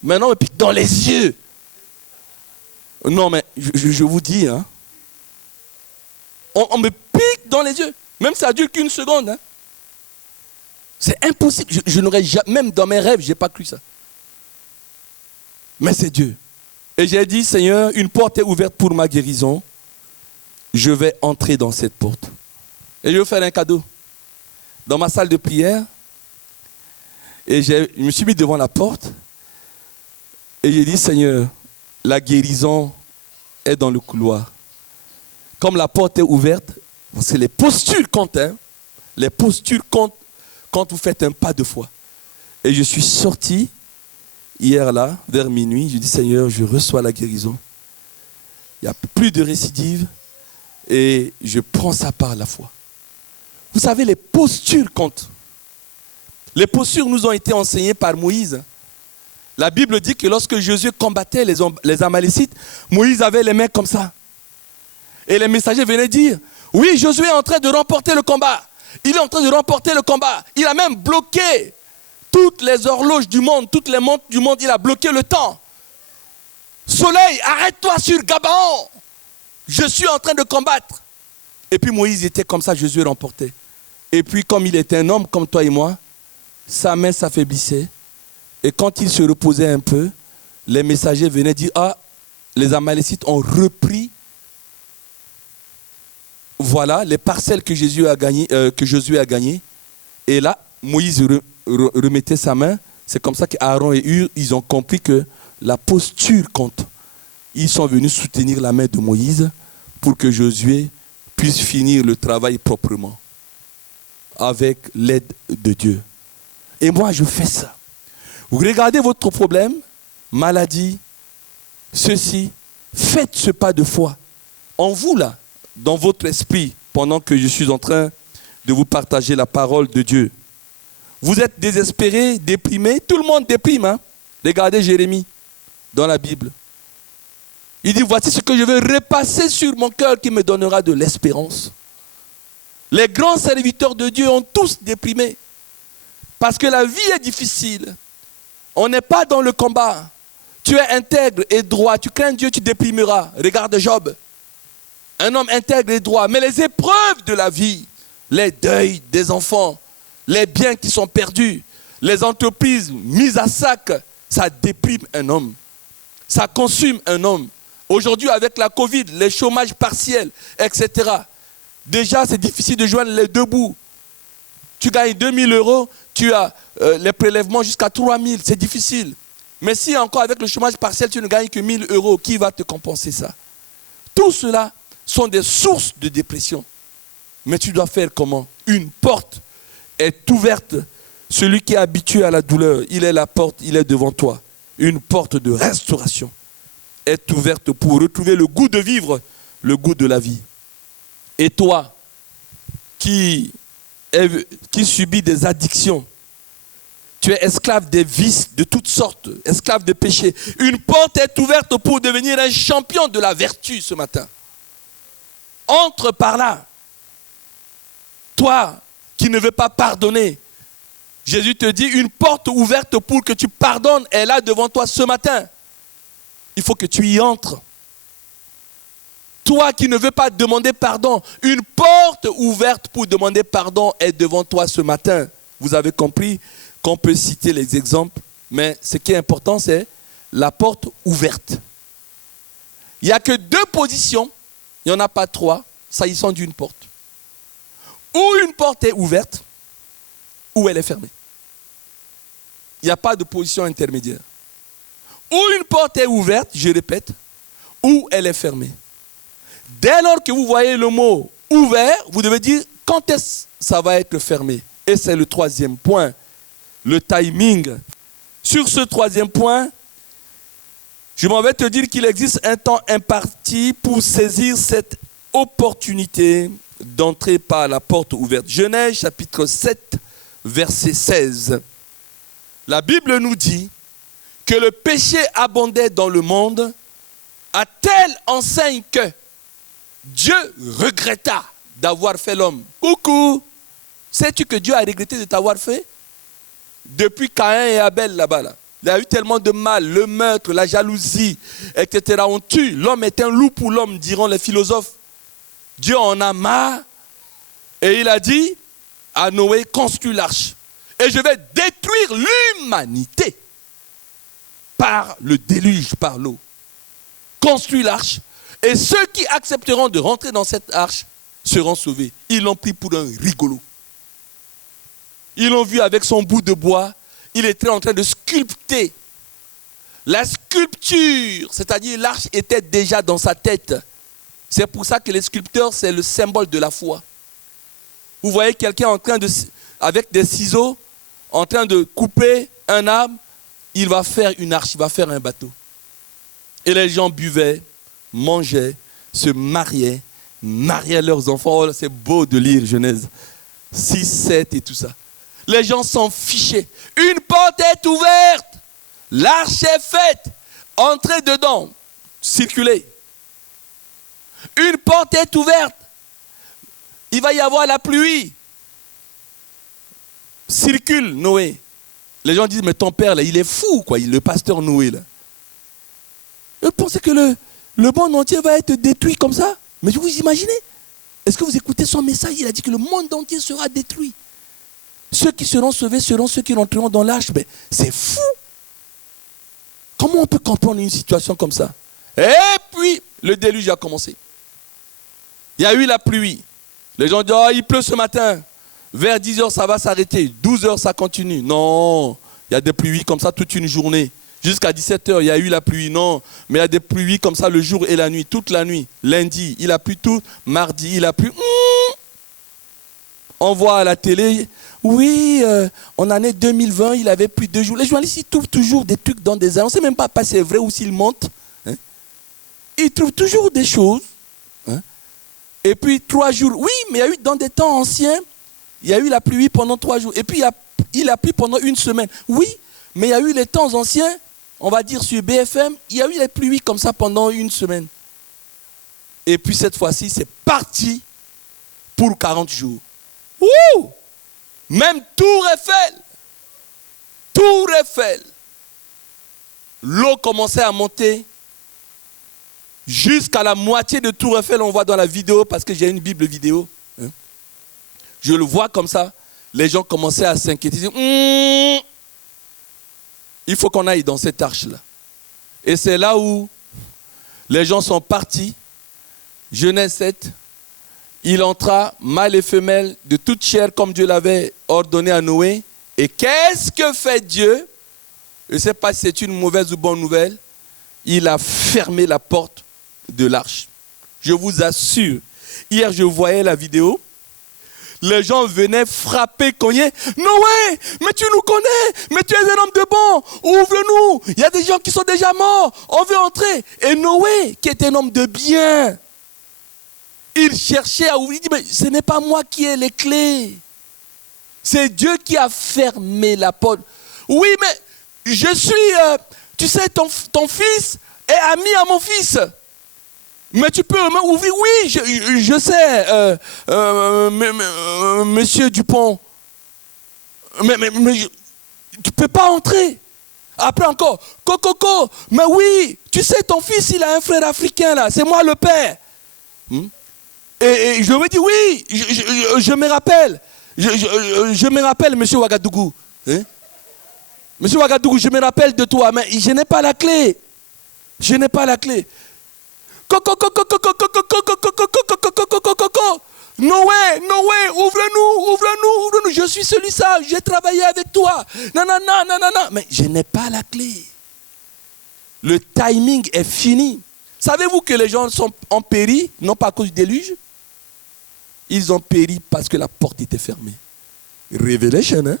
maintenant on me pique dans les yeux. Non, mais je vous dis, on me pique dans les yeux. Même ça dure qu'1 seconde. C'est impossible. Je n'aurais jamais, même dans mes rêves, je n'ai pas cru ça. Mais c'est Dieu. Et j'ai dit, Seigneur, une porte est ouverte pour ma guérison. Je vais entrer dans cette porte. Et je vais faire un cadeau. Dans ma salle de prière, et je me suis mis devant la porte. Et j'ai dit, Seigneur, la guérison est dans le couloir. Comme la porte est ouverte, parce que les postures comptent. Les postures comptent quand vous faites un pas de foi. Et je suis sorti hier là, vers minuit. Je dis, Seigneur, je reçois la guérison. Il n'y a plus de récidive. Et je prends ça par la foi. Vous savez, les postures comptent. Les postures nous ont été enseignées par Moïse. La Bible dit que lorsque Josué combattait les Amalécites, Moïse avait les mains comme ça. Et les messagers venaient dire, oui, Josué est en train de remporter le combat. Il est en train de remporter le combat. Il a même bloqué toutes les horloges du monde, toutes les montres du monde. Il a bloqué le temps. Soleil, arrête-toi sur Gabaon. Je suis en train de combattre. Et puis Moïse était comme ça, Josué remportait. Et puis comme il était un homme comme toi et moi, sa main s'affaiblissait. Et quand il se reposait un peu, les messagers venaient dire, ah, les Amalécites ont repris, voilà, les parcelles que Josué a gagnées. Et là, Moïse remettait sa main. C'est comme ça qu'Aaron et Hur, ils ont compris que la posture compte. Ils sont venus soutenir la main de Moïse pour que Josué puisse finir le travail proprement, avec l'aide de Dieu. Et moi, je fais ça. Vous regardez votre problème, maladie, ceci, faites ce pas de foi. En vous là, dans votre esprit, pendant que je suis en train de vous partager la parole de Dieu. Vous êtes désespéré, déprimé, tout le monde déprime. Hein? Regardez Jérémie dans la Bible. Il dit, voici ce que je vais repasser sur mon cœur qui me donnera de l'espérance. Les grands serviteurs de Dieu ont tous déprimé. Parce que la vie est difficile. On n'est pas dans le combat. Tu es intègre et droit. Tu crains Dieu, tu déprimeras. Regarde Job. Un homme intègre et droit. Mais les épreuves de la vie, les deuils des enfants, les biens qui sont perdus, les entreprises mises à sac, ça déprime un homme. Ça consume un homme. Aujourd'hui, avec la Covid, les chômages partiels, etc. Déjà, c'est difficile de joindre les deux bouts. Tu gagnes 2000 €, tu as les prélèvements jusqu'à 3000, c'est difficile. Mais si encore avec le chômage partiel, tu ne gagnes que 1000 €, qui va te compenser ça? Tout cela sont des sources de dépression. Mais tu dois faire comment? Une porte est ouverte. Celui qui est habitué à la douleur, il est la porte, il est devant toi. Une porte de restauration est ouverte pour retrouver le goût de vivre, le goût de la vie. Et toi, qui subis des addictions, tu es esclave des vices de toutes sortes, esclave des péchés. Une porte est ouverte pour devenir un champion de la vertu ce matin. Entre par là. Toi qui ne veux pas pardonner, Jésus te dit, une porte ouverte pour que tu pardonnes est là devant toi ce matin. Il faut que tu y entres. Toi qui ne veux pas demander pardon, une porte ouverte pour demander pardon est devant toi ce matin. Vous avez compris qu'on peut citer les exemples, mais ce qui est important, c'est la porte ouverte. Il n'y a que deux positions, il n'y en a pas trois, s'agissant d'une porte. Ou une porte est ouverte, ou elle est fermée. Il n'y a pas de position intermédiaire. Ou une porte est ouverte, je répète, ou elle est fermée. Dès lors que vous voyez le mot ouvert, vous devez dire quand est-ce que ça va être fermé. Et c'est le troisième point, le timing. Sur ce troisième point, je m'en vais te dire qu'il existe un temps imparti pour saisir cette opportunité d'entrer par la porte ouverte. Genèse chapitre 7, verset 16. La Bible nous dit que le péché abondait dans le monde à telle enseigne que Dieu regretta d'avoir fait l'homme. Coucou! Sais-tu que Dieu a regretté de t'avoir fait? Depuis Caïn et Abel là-bas. Là. Il y a eu tellement de mal, le meurtre, la jalousie, etc. On tue. L'homme est un loup pour l'homme, diront les philosophes. Dieu en a marre. Et il a dit à Noé, construis l'arche. Et je vais détruire l'humanité par le déluge, par l'eau. Construis l'arche. Et ceux qui accepteront de rentrer dans cette arche seront sauvés. Ils l'ont pris pour un rigolo. Ils l'ont vu avec son bout de bois. Il était en train de sculpter. La sculpture, c'est-à-dire l'arche était déjà dans sa tête. C'est pour ça que les sculpteurs, c'est le symbole de la foi. Vous voyez quelqu'un en train de, avec des ciseaux, en train de couper un arbre, il va faire une arche, il va faire un bateau. Et les gens buvaient, mangeaient, se mariaient leurs enfants. Oh, c'est beau de lire Genèse 6, 7 et tout ça. Les gens s'en fichaient. Une porte est ouverte. L'arche est faite. Entrez dedans. Circulez. Une porte est ouverte. Il va y avoir la pluie. Circule, Noé. Les gens disent, mais ton père, là, il est fou, quoi. Le pasteur Noé, là. Vous pensez que le monde entier va être détruit comme ça? Mais vous imaginez? Est-ce que vous écoutez son message? Il a dit que le monde entier sera détruit. Ceux qui seront sauvés seront ceux qui rentreront dans l'arche. Mais c'est fou. Comment on peut comprendre une situation comme ça? Et puis, le déluge a commencé. Il y a eu la pluie. Les gens disent, oh, il pleut ce matin. Vers 10h, ça va s'arrêter. 12h, ça continue. Non, il y a des pluies comme ça toute une journée. Jusqu'à 17h, il y a eu la pluie. Non, mais il y a des pluies comme ça le jour et la nuit, toute la nuit. Lundi, il a plu tout. Mardi, il a plu. On voit à la télé, oui, en année 2020, il avait plu 2 jours. Les journalistes, ils trouvent toujours des trucs dans des annonces. On ne sait même pas si c'est vrai ou s'ils mentent. Hein? Ils trouvent toujours des choses. Hein? Et puis 3 jours, oui, mais il y a eu dans des temps anciens, il y a eu la pluie pendant 3 jours. Et puis il a plu pendant 1 semaine. Oui, mais il y a eu les temps anciens, on va dire sur BFM, il y a eu les pluies comme ça pendant 1 semaine. Et puis cette fois-ci, c'est parti pour 40 jours. Ouh! Même Tour Eiffel, l'eau commençait à monter jusqu'à la moitié de Tour Eiffel. On voit dans la vidéo, parce que j'ai une Bible vidéo. Hein? Je le vois comme ça. Les gens commençaient à s'inquiéter. Il faut qu'on aille dans cette arche-là. Et c'est là où les gens sont partis. Genèse 7. Il entra, mâle et femelle, de toute chair, comme Dieu l'avait ordonné à Noé. Et qu'est-ce que fait Dieu? Je ne sais pas si c'est une mauvaise ou bonne nouvelle. Il a fermé la porte de l'arche. Je vous assure. Hier, je voyais la vidéo. Les gens venaient frapper, cogner. Noé, mais tu nous connais, mais tu es un homme de bon, ouvre-nous. Il y a des gens qui sont déjà morts, on veut entrer. Et Noé, qui était un homme de bien, il cherchait à ouvrir. Il dit, mais ce n'est pas moi qui ai les clés. C'est Dieu qui a fermé la porte. Oui, mais je suis, tu sais, ton fils est ami à mon fils. Mais tu peux ouvrir. Oui, je sais, monsieur Dupont. Mais tu ne peux pas entrer. Après encore, Coco, mais oui, tu sais, ton fils, il a un frère africain là, c'est moi le père. Et je me dis, oui, je me rappelle. Je me rappelle, monsieur Ouagadougou. Hein? Monsieur Ouagadougou, je me rappelle de toi, mais je n'ai pas la clé. Je n'ai pas la clé. Noé, ouvre-nous. Je suis celui-là, j'ai travaillé avec toi. Non. Mais je n'ai pas la clé. Le timing est fini. Savez-vous que les gens ont péri, non pas à cause du déluge? Ils ont péri parce que la porte était fermée. Révélation, hein?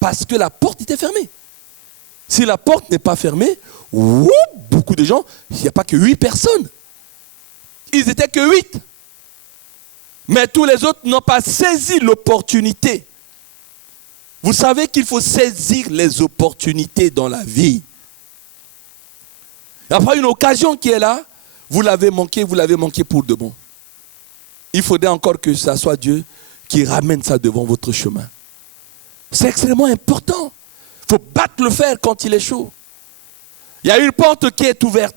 Parce que la porte était fermée. Si la porte n'est pas fermée, beaucoup de gens, il n'y a pas que 8 personnes. Ils n'étaient que 8. Mais tous les autres n'ont pas saisi l'opportunité. Vous savez qu'il faut saisir les opportunités dans la vie. Il n'y a pas une occasion qui est là, vous l'avez manqué pour de bon. Il faudrait encore que ce soit Dieu qui ramène ça devant votre chemin. C'est extrêmement important. Il faut battre le fer quand il est chaud. Il y a une porte qui est ouverte.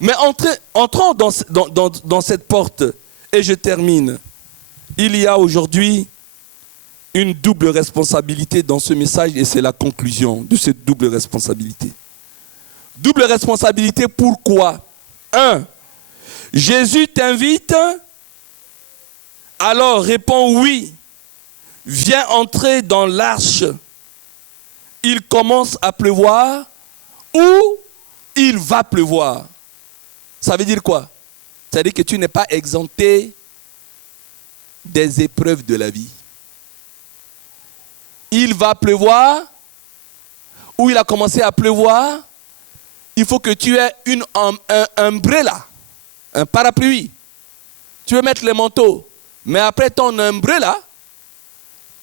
Mais entrons dans cette porte, et je termine. Il y a aujourd'hui une double responsabilité dans ce message, et c'est la conclusion de cette double responsabilité. Double responsabilité, pourquoi? 1. Jésus t'invite, alors réponds oui. Viens entrer dans l'arche. Il commence à pleuvoir ou il va pleuvoir. Ça veut dire quoi? Ça veut dire que tu n'es pas exempté des épreuves de la vie. Il va pleuvoir ou il a commencé à pleuvoir. Il faut que tu aies un umbrella, un parapluie. Tu veux mettre les manteaux, mais après ton umbrella,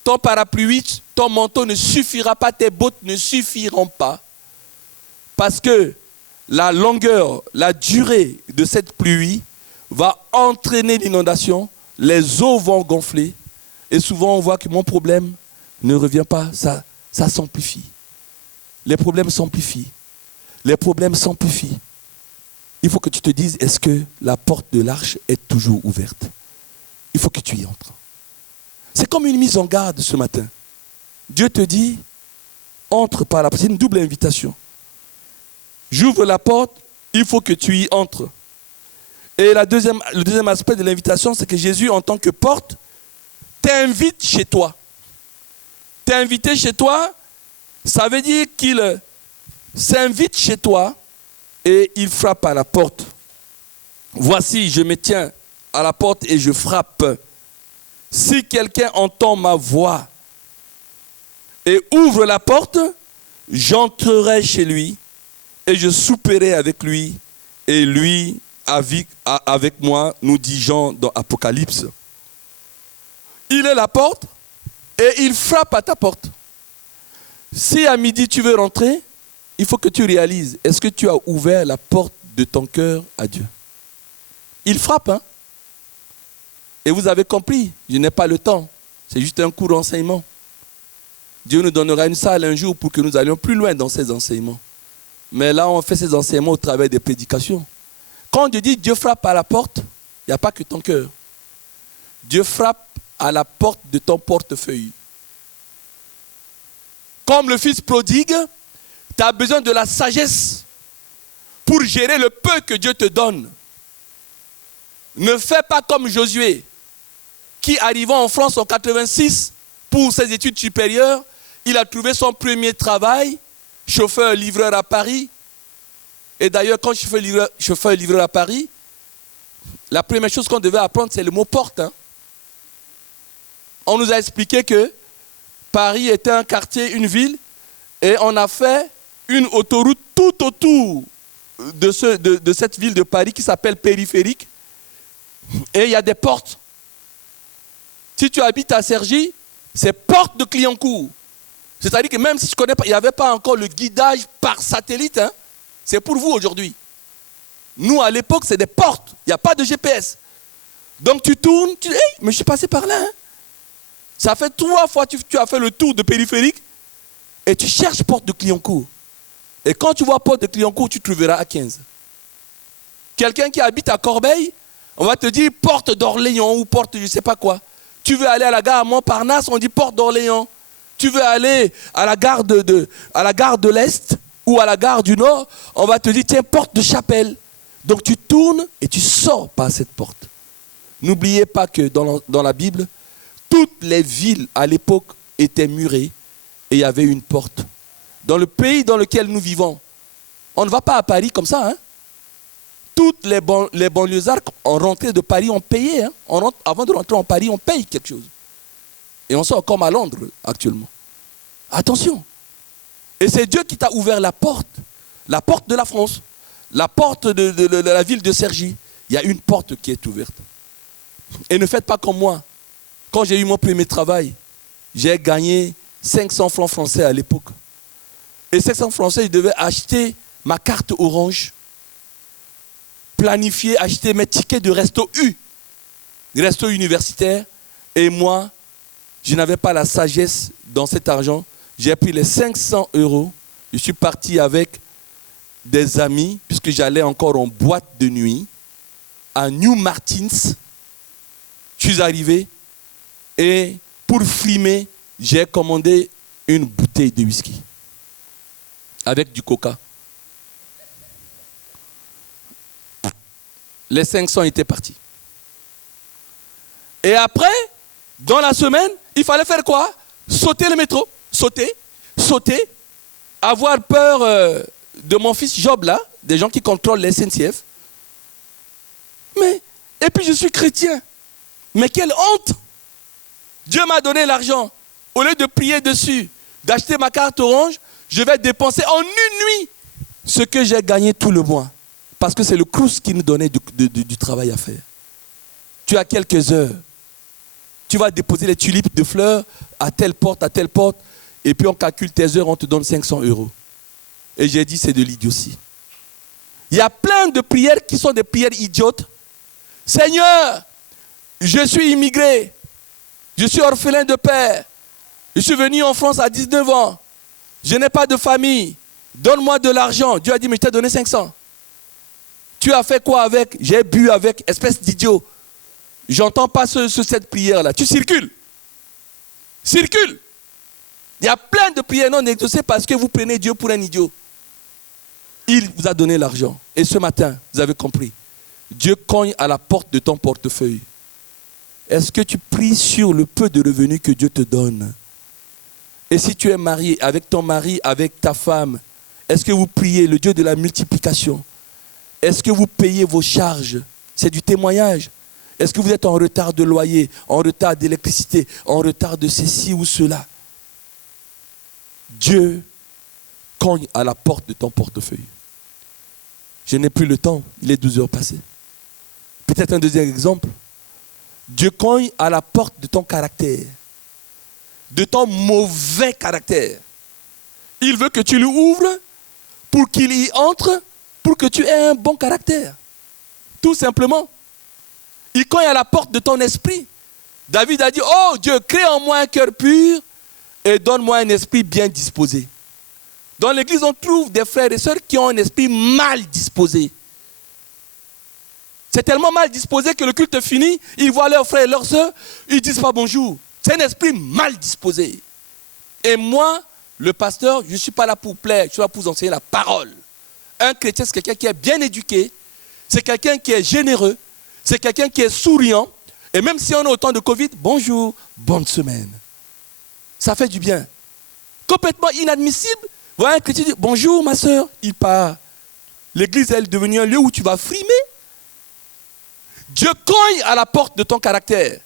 ton parapluie, ton manteau ne suffira pas, tes bottes ne suffiront pas. Parce que la longueur, la durée de cette pluie va entraîner l'inondation, les eaux vont gonfler. Et souvent, on voit que mon problème ne revient pas, ça s'amplifie. Les problèmes s'amplifient. Les problèmes s'amplifient. Il faut que tu te dises, est-ce que la porte de l'arche est toujours ouverte? Il faut que tu y entres. C'est comme une mise en garde ce matin. Dieu te dit, entre par la porte. C'est une double invitation. J'ouvre la porte, il faut que tu y entres. Et le deuxième aspect de l'invitation, c'est que Jésus, en tant que porte, t'invite chez toi. T'es invité chez toi, ça veut dire qu'il s'invite chez toi et il frappe à la porte. Voici, je me tiens à la porte et je frappe. Si quelqu'un entend ma voix et ouvre la porte, j'entrerai chez lui et je souperai avec lui et lui avec moi, nous dit Jean dans Apocalypse. Il est la porte et il frappe à ta porte. Si à midi tu veux rentrer, il faut que tu réalises, est-ce que tu as ouvert la porte de ton cœur à Dieu? Il frappe, hein? Et vous avez compris, je n'ai pas le temps. C'est juste un court enseignement. Dieu nous donnera une salle un jour pour que nous allions plus loin dans ces enseignements. Mais là, on fait ces enseignements au travers des prédications. Quand Dieu dit Dieu frappe à la porte, il n'y a pas que ton cœur. Dieu frappe à la porte de ton portefeuille. Comme le fils prodigue, tu as besoin de la sagesse pour gérer le peu que Dieu te donne. Ne fais pas comme Josué, qui arrivant en France en 86 pour ses études supérieures, il a trouvé son premier travail, chauffeur-livreur à Paris. Et d'ailleurs, quand chauffeur-livreur à Paris, la première chose qu'on devait apprendre, c'est le mot porte. Hein. On nous a expliqué que Paris était un quartier, une ville, et on a fait une autoroute tout autour de cette ville de Paris qui s'appelle périphérique. Et il y a des portes. Si tu habites à Cergy, c'est porte de Clignancourt. C'est-à-dire que même si tu ne connais pas, il n'y avait pas encore le guidage par satellite. Hein. C'est pour vous aujourd'hui. Nous, à l'époque, c'est des portes. Il n'y a pas de GPS. Donc tu tournes, tu dis, hey, mais je suis passé par là. Hein. Ça fait 3 fois que tu as fait le tour de périphérique et tu cherches porte de Clignancourt. Et quand tu vois porte de Clignancourt, tu trouveras à 15. Quelqu'un qui habite à Corbeil, on va te dire porte d'Orléans ou porte je ne sais pas quoi. Tu veux aller à la gare à Montparnasse, on dit porte d'Orléans. Tu veux aller à la gare de l'Est ou à la gare du Nord, on va te dire tiens, porte de Chapelle. Donc tu tournes et tu sors par cette porte. N'oubliez pas que dans la Bible, toutes les villes à l'époque étaient murées et il y avait une porte. Dans le pays dans lequel nous vivons, on ne va pas à Paris comme ça. Hein? Toutes les banlieusards en rentrée de Paris ont payé. Hein? Avant de rentrer en Paris, on paye quelque chose. Et on sort comme à Londres actuellement. Attention. Et c'est Dieu qui t'a ouvert la porte de la France, la porte de la ville de Cergy. Il y a une porte qui est ouverte. Et ne faites pas comme moi. Quand j'ai eu mon premier travail, j'ai gagné 500 francs français à l'époque. Et 500 francs français, je devais acheter ma carte orange, planifier, acheter mes tickets de resto U, resto universitaire. Et moi, je n'avais pas la sagesse dans cet argent. J'ai pris les 500 €. Je suis parti avec des amis, puisque j'allais encore en boîte de nuit, à New Martins. Je suis arrivé et pour frimer, j'ai commandé une bouteille de whisky avec du coca. Les 500 étaient partis. Et après, dans la semaine, il fallait faire quoi? Sauter le métro. Sauter. Avoir peur de mon fils Job là, des gens qui contrôlent les SNCF. Et puis je suis chrétien. Mais quelle honte! Dieu m'a donné l'argent. Au lieu de prier dessus, d'acheter ma carte orange, je vais dépenser en une nuit ce que j'ai gagné tout le mois. Parce que c'est le Crous qui nous donnait du travail à faire. Tu as quelques heures. tu vas déposer les tulipes de fleurs à telle porte, et puis on calcule tes heures, on te donne 500 €. Et j'ai dit, c'est de l'idiotie. Il y a plein de prières qui sont des prières idiotes. Seigneur, je suis immigré, je suis orphelin de père, je suis venu en France à 19 ans, je n'ai pas de famille, donne-moi de l'argent. Dieu a dit, mais je t'ai donné 500. Tu as fait quoi avec? J'ai bu avec, espèce d'idiot. J'entends pas cette prière-là. Tu circules. Circule. Il y a plein de prières non exaucées parce que vous prenez Dieu pour un idiot. Il vous a donné l'argent. Et ce matin, vous avez compris. Dieu cogne à la porte de ton portefeuille. Est-ce que tu pries sur le peu de revenus que Dieu te donne? Et si tu es marié avec ton mari, avec ta femme, est-ce que vous priez le Dieu de la multiplication? Est-ce que vous payez vos charges? C'est du témoignage. Est-ce que vous êtes en retard de loyer, en retard d'électricité, en retard de ceci ou cela? Dieu cogne à la porte de ton portefeuille. Je n'ai plus le temps, il est 12 heures passées. Peut-être un deuxième exemple. Dieu cogne à la porte de ton caractère, de ton mauvais caractère. Il veut que tu lui ouvres pour qu'il y entre, pour que tu aies un bon caractère. Tout simplement. Il cogne à la porte de ton esprit. David a dit, oh Dieu, crée en moi un cœur pur et donne-moi un esprit bien disposé. Dans l'église, on trouve des frères et sœurs qui ont un esprit mal disposé. C'est tellement mal disposé que le culte finit, ils voient leurs frères et leurs sœurs, ils ne disent pas bonjour. C'est un esprit mal disposé. Et moi, le pasteur, je ne suis pas là pour plaire, je suis là pour vous enseigner la parole. Un chrétien, c'est quelqu'un qui est bien éduqué, c'est quelqu'un qui est généreux, c'est quelqu'un qui est souriant. Et même si on est au temps de Covid, bonjour, bonne semaine. Ça fait du bien. Complètement inadmissible. Voilà un chrétien dit, bonjour ma soeur, il part. L'église est devenue un lieu où tu vas frimer. Dieu cogne à la porte de ton caractère.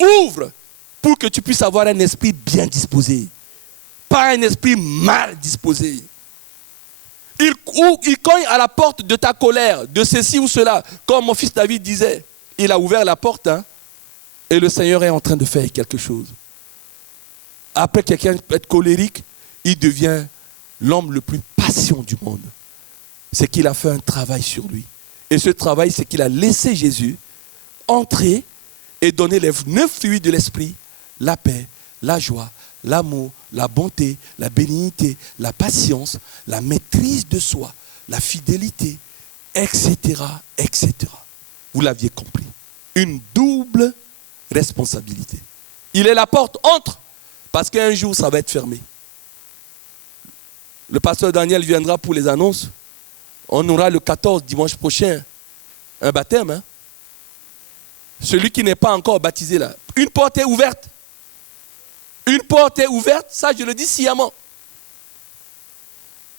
Ouvre pour que tu puisses avoir un esprit bien disposé. Pas un esprit mal disposé. Il cogne à la porte de ta colère, de ceci ou cela. Comme mon fils David disait, il a ouvert la porte, et le Seigneur est en train de faire quelque chose. Après, quelqu'un peut être colérique, il devient l'homme le plus patient du monde. C'est qu'il a fait un travail sur lui. Et ce travail, c'est qu'il a laissé Jésus entrer et donner les 9 fruits de l'esprit, la paix, la joie, l'amour, la bonté, la bénignité, la patience, la maîtrise de soi, la fidélité, etc., etc. Vous l'aviez compris. Une double responsabilité. Il est la porte, entre, parce qu'un jour, ça va être fermé. Le pasteur Daniel viendra pour les annonces. On aura le 14, dimanche prochain, un baptême. Celui qui n'est pas encore baptisé là. Une porte est ouverte. Une porte est ouverte, ça je le dis sciemment.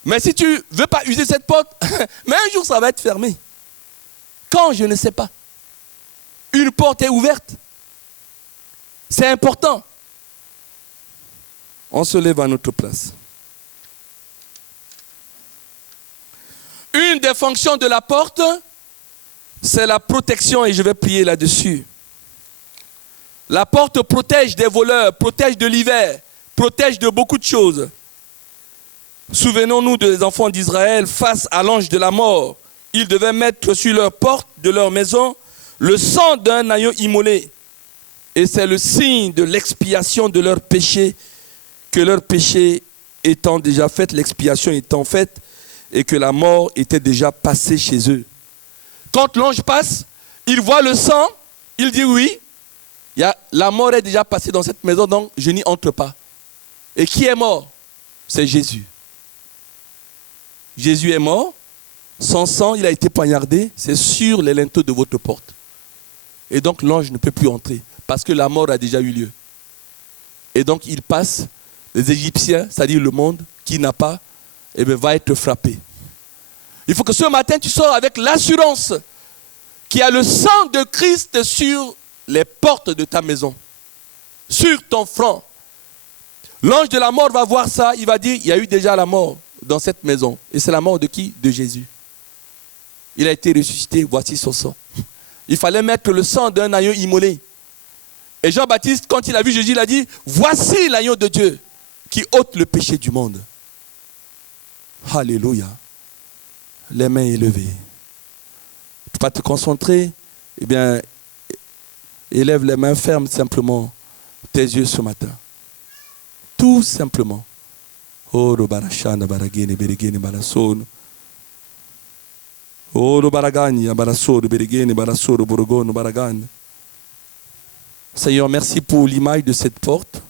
Mais si tu ne veux pas user cette porte, mais un jour ça va être fermé. Quand, je ne sais pas. Une porte est ouverte. C'est important. On se lève à notre place. Une des fonctions de la porte, c'est la protection, et je vais prier là-dessus. La porte protège des voleurs, protège de l'hiver, protège de beaucoup de choses. Souvenons-nous des enfants d'Israël face à l'ange de la mort. Ils devaient mettre sur leur porte de leur maison le sang d'un agneau immolé. Et c'est le signe de l'expiation de leur péché, que leur péché étant déjà fait, l'expiation étant faite, et que la mort était déjà passée chez eux. Quand l'ange passe, il voit le sang, il dit oui, la mort est déjà passée dans cette maison, donc je n'y entre pas. Et qui est mort? C'est Jésus. Jésus est mort, son sang, il a été poignardé, c'est sur les linteaux de votre porte. Et donc l'ange ne peut plus entrer, parce que la mort a déjà eu lieu. Et donc il passe, les Égyptiens, c'est-à-dire le monde, qui n'a pas, va être frappé. Il faut que ce matin, tu sors avec l'assurance qu'il y a le sang de Christ sur les portes de ta maison, sur ton front. L'ange de la mort va voir ça, il va dire, il y a eu déjà la mort dans cette maison. Et c'est la mort de qui? De Jésus. Il a été ressuscité, voici son sang. Il fallait mettre le sang d'un agneau immolé. Et Jean-Baptiste, quand il a vu Jésus, il a dit, voici l'agneau de Dieu qui ôte le péché du monde. Alléluia. Les mains élevées. Tu ne peux pas te concentrer, eh bien, élève les mains, ferme simplement tes yeux ce matin. Tout simplement. Oh, le barachana, baragene, beregene, barasono. Oh, le baragani, barasono, beregene, barasono, borogono, baragane. Seigneur, merci pour l'image de cette porte.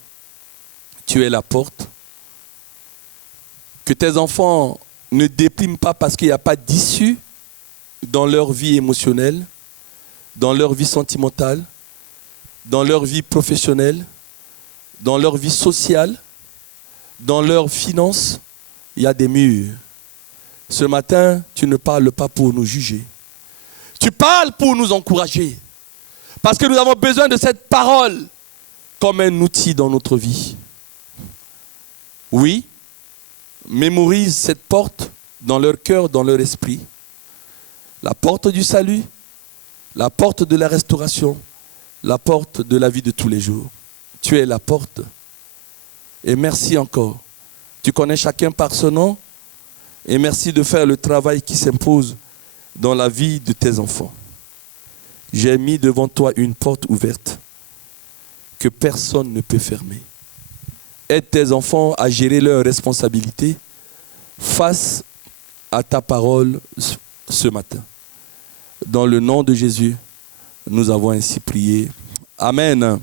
Tu es la porte. Que tes enfants ne dépriment pas parce qu'il n'y a pas d'issue dans leur vie émotionnelle, dans leur vie sentimentale, dans leur vie professionnelle, dans leur vie sociale, dans leurs finances. Il y a des murs. Ce matin, tu ne parles pas pour nous juger. Tu parles pour nous encourager. Parce que nous avons besoin de cette parole comme un outil dans notre vie. Oui, mémorise cette porte dans leur cœur, dans leur esprit. La porte du salut, la porte de la restauration, la porte de la vie de tous les jours. Tu es la porte. Et merci encore. Tu connais chacun par son nom. Et merci de faire le travail qui s'impose dans la vie de tes enfants. J'ai mis devant toi une porte ouverte que personne ne peut fermer. Aide tes enfants à gérer leurs responsabilités face à ta parole ce matin. Dans le nom de Jésus, nous avons ainsi prié. Amen.